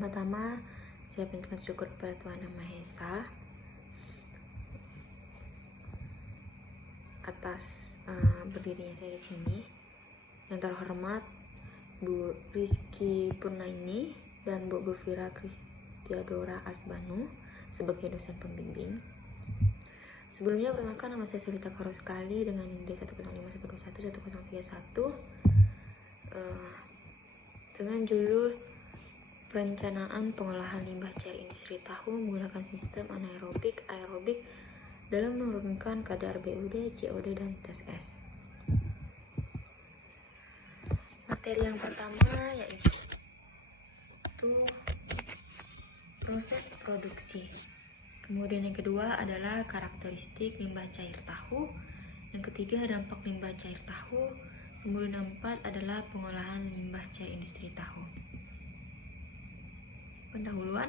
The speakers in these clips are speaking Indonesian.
Pertama, saya panjatkan syukur kepada Tuhan Yang Maha Esa atas berdirinya saya di sini. Yang terhormat Bu Rizky Purnaini dan Bu Gufira Kristiadora Asbanu sebagai dosen pembimbing. Sebelumnya perkenalkan, nama saya Selita Karoskali dengan NIM 10512111031 dengan judul Perencanaan pengolahan limbah cair industri tahu menggunakan sistem anaerobik aerobik dalam menurunkan kadar BOD, COD, dan TSS. Materi yang pertama yaitu proses produksi. Kemudian yang kedua adalah karakteristik limbah cair tahu. Yang ketiga dampak limbah cair tahu. Kemudian yang keempat adalah pengolahan limbah cair industri tahu. Pendahuluan,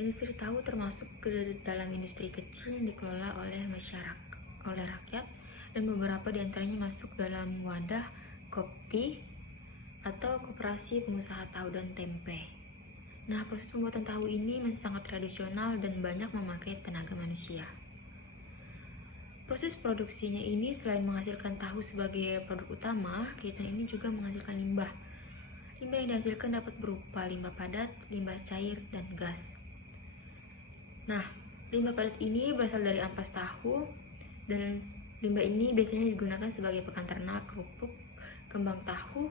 industri tahu termasuk ke dalam industri kecil yang dikelola oleh masyarakat, oleh rakyat, dan beberapa diantaranya masuk dalam wadah KOPTI atau Koperasi Pengusaha Tahu dan Tempe. Nah, proses pembuatan tahu ini masih sangat tradisional dan banyak memakai tenaga manusia. Proses produksinya ini selain menghasilkan tahu sebagai produk utama, kegiatan ini juga menghasilkan limbah. Limbah yang dihasilkan dapat berupa limbah padat, limbah cair, dan gas. Nah, limbah padat ini berasal dari ampas tahu, dan limbah ini biasanya digunakan sebagai pakan ternak, kerupuk, kembang tahu,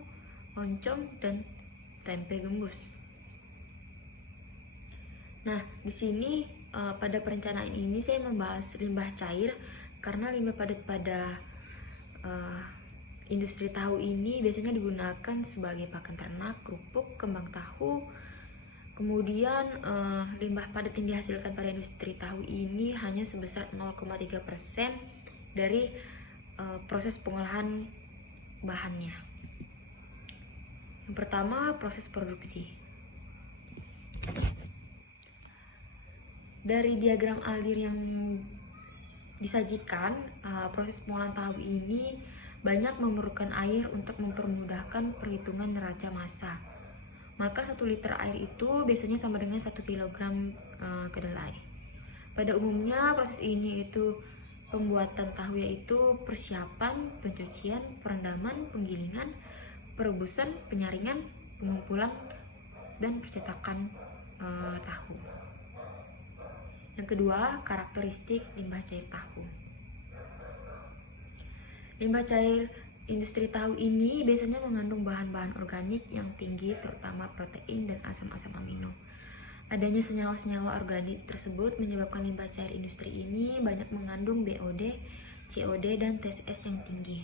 oncom, dan tempe gembus. Nah, di sini pada perencanaan ini saya membahas limbah cair karena limbah padat pada industri tahu ini biasanya digunakan sebagai pakan ternak, kerupuk, kembang tahu. Kemudian limbah padat yang dihasilkan pada industri tahu ini hanya sebesar 0,3% dari proses pengolahan bahannya. Yang pertama, proses produksi. Dari diagram alir yang disajikan, proses pengolahan tahu ini banyak memerlukan air untuk mempermudahkan perhitungan neraca massa. Maka 1 liter air itu biasanya sama dengan 1 kg kedelai. Pada umumnya proses ini itu pembuatan tahu yaitu persiapan, pencucian, perendaman, penggilingan, perebusan, penyaringan, pengumpulan, dan percetakan tahu. Yang kedua, karakteristik limbah cair tahu. Limbah cair industri tahu ini biasanya mengandung bahan-bahan organik yang tinggi, terutama protein dan asam-asam amino. Adanya senyawa-senyawa organik tersebut menyebabkan limbah cair industri ini banyak mengandung BOD, COD, dan TSS yang tinggi.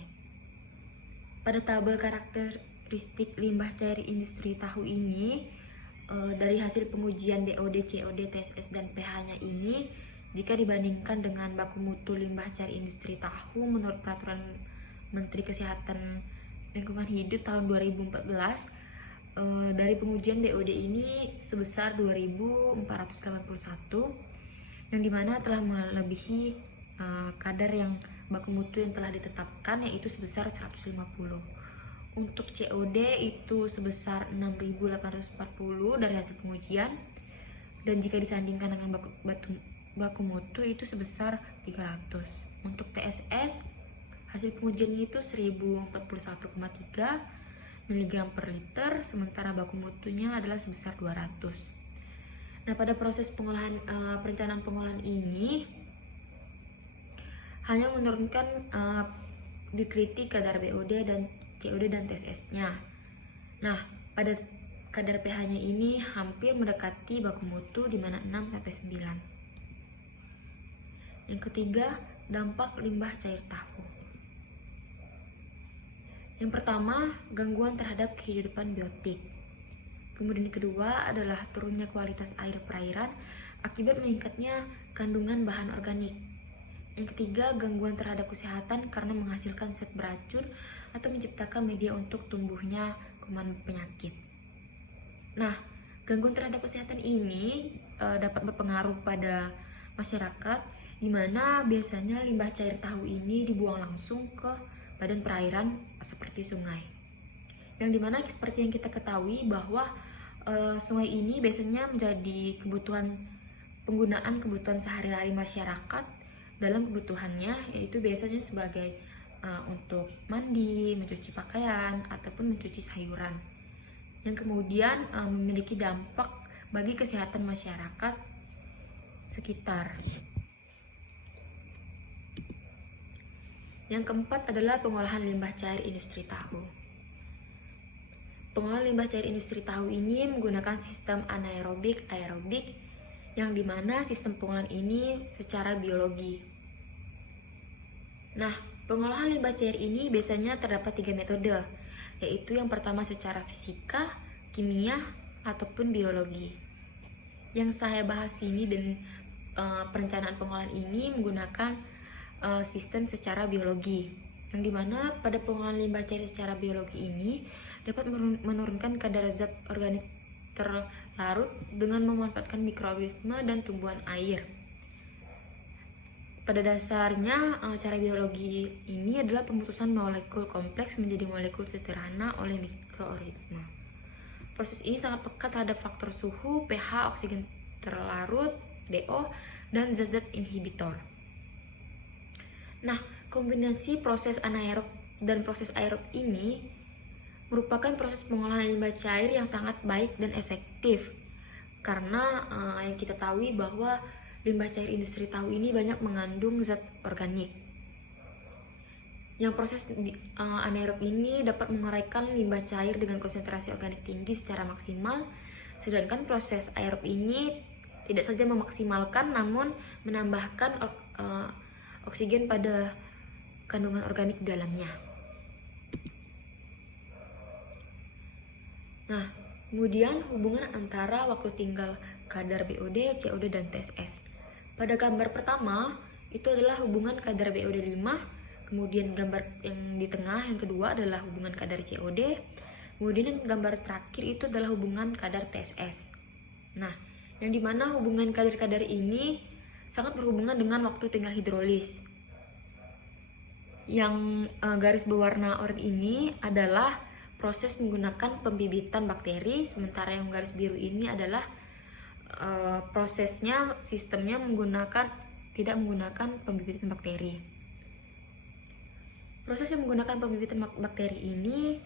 Pada tabel karakteristik limbah cair industri tahu ini, dari hasil pengujian BOD, COD, TSS, dan pH-nya ini, jika dibandingkan dengan baku mutu limbah cair industri tahu menurut Peraturan Menteri Kesehatan Lingkungan Hidup tahun 2014, dari pengujian BOD ini sebesar 2.481, yang dimana telah melebihi kadar yang baku mutu yang telah ditetapkan, yaitu sebesar 150. Untuk COD itu sebesar 6.840 dari hasil pengujian, dan jika disandingkan dengan baku mutu itu sebesar 300. Untuk TSS hasil pengujian itu 1041,3 mg per liter, sementara baku mutunya adalah sebesar 200. Nah, pada proses pengolahan perencanaan pengolahan ini hanya menurunkan diteliti kadar BOD dan COD dan TSS-nya. Nah, pada kadar pH-nya ini hampir mendekati baku mutu di mana 6-9. Yang ketiga, dampak limbah cair tahu. Yang pertama, gangguan terhadap kehidupan biotik. Kemudian yang kedua adalah turunnya kualitas air perairan akibat meningkatnya kandungan bahan organik. Yang ketiga, gangguan terhadap kesehatan karena menghasilkan zat beracun atau menciptakan media untuk tumbuhnya kuman penyakit. Nah, gangguan terhadap kesehatan ini dapat berpengaruh pada masyarakat, di mana biasanya limbah cair tahu ini dibuang langsung ke badan perairan seperti sungai. Yang dimana seperti yang kita ketahui bahwa sungai ini biasanya menjadi kebutuhan sehari-hari masyarakat dalam kebutuhannya, yaitu biasanya sebagai untuk mandi, mencuci pakaian, ataupun mencuci sayuran, yang kemudian memiliki dampak bagi kesehatan masyarakat sekitar. Yang keempat adalah pengolahan limbah cair industri tahu. Pengolahan limbah cair industri tahu ini menggunakan sistem anaerobik, aerobik, yang dimana sistem pengolahan ini secara biologi. Nah, pengolahan limbah cair ini biasanya terdapat 3 metode, yaitu yang pertama secara fisika, kimia, ataupun biologi. Yang saya bahas ini dan perencanaan pengolahan ini menggunakan sistem secara biologi, yang dimana pada pengolahan limbah cair secara biologi ini dapat menurunkan kadar zat organik terlarut dengan memanfaatkan mikroorganisme dan tumbuhan air. Pada dasarnya, cara biologi ini adalah pemutusan molekul kompleks menjadi molekul sederhana oleh mikroorganisme. Proses ini sangat peka terhadap faktor suhu, pH, oksigen terlarut, DO, dan zat-zat inhibitor. Nah, kombinasi proses anaerob dan proses aerob ini merupakan proses pengolahan limbah cair yang sangat baik dan efektif, karena yang kita tahu bahwa limbah cair industri tahu ini banyak mengandung zat organik. Yang proses anaerob ini dapat menguraikan limbah cair dengan konsentrasi organik tinggi secara maksimal, sedangkan proses aerob ini tidak saja memaksimalkan namun menambahkan oksigen pada kandungan organik di dalamnya. Nah, kemudian hubungan antara waktu tinggal kadar BOD, COD, dan TSS. Pada gambar pertama, itu adalah hubungan kadar BOD 5, kemudian gambar yang di tengah, yang kedua adalah hubungan kadar COD, kemudian yang gambar terakhir itu adalah hubungan kadar TSS. Nah, yang dimana hubungan kadar-kadar ini sangat berhubungan dengan waktu tinggal hidrolis. Yang garis berwarna oranye ini adalah proses menggunakan pembibitan bakteri, sementara yang garis biru ini adalah prosesnya, sistemnya tidak menggunakan pembibitan bakteri. Proses yang menggunakan pembibitan bakteri ini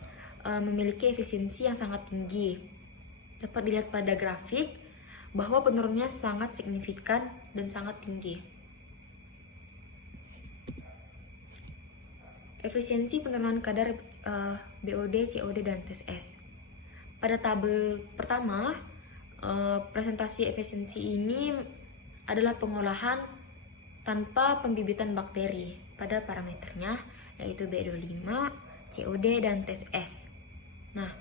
memiliki efisiensi yang sangat tinggi. Dapat dilihat pada grafik bahwa penurunannya sangat signifikan dan sangat tinggi. Efisiensi penurunan kadar BOD, COD, dan TSS. Pada tabel pertama, presentasi efisiensi ini adalah pengolahan tanpa pembibitan bakteri pada parameternya, yaitu BO5, COD, dan TSS. Nah,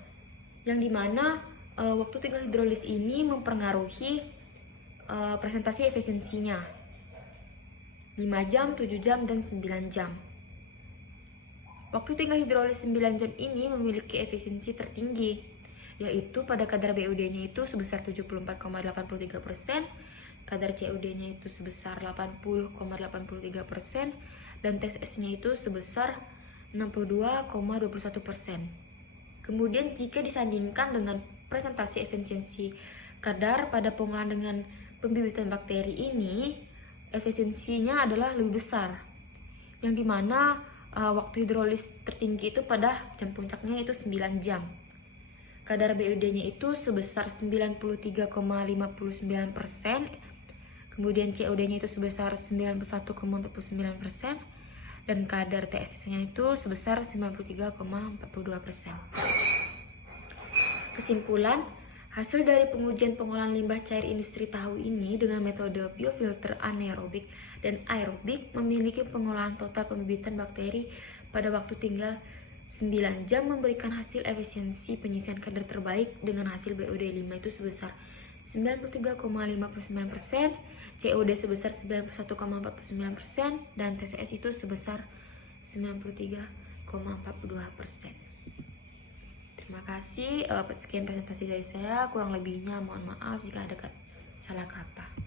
yang dimana waktu tinggal hidrolis ini mempengaruhi presentasi efisiensinya 5 jam, 7 jam, dan 9 jam. Waktu tinggal hidrolis 9 jam ini memiliki efisiensi tertinggi, yaitu pada kadar BOD-nya itu sebesar 74,83%, kadar COD-nya itu sebesar 80,83%, dan TSS-nya itu sebesar 62,21%. Kemudian jika disandingkan dengan presentasi efisiensi kadar pada pengolahan dengan pembibitan bakteri ini, efisiensinya adalah lebih besar, yang dimana waktu hidrolis tertinggi itu pada jam puncaknya itu 9 jam. Kadar BOD-nya itu sebesar 93,59%, kemudian COD-nya itu sebesar 91,49%, dan kadar TSS-nya itu sebesar 93,42%. Kesimpulan, hasil dari pengujian pengolahan limbah cair industri tahu ini dengan metode biofilter anaerobik dan aerobik memiliki pengolahan total pembibitan bakteri pada waktu tinggal 9 jam memberikan hasil efisiensi penyisian kadar terbaik dengan hasil BOD 5 itu sebesar 93,59%, COD sebesar 91,49%, dan TSS itu sebesar 93,42%. Terima kasih. Sekian presentasi dari saya. Kurang lebihnya mohon maaf jika ada salah kata.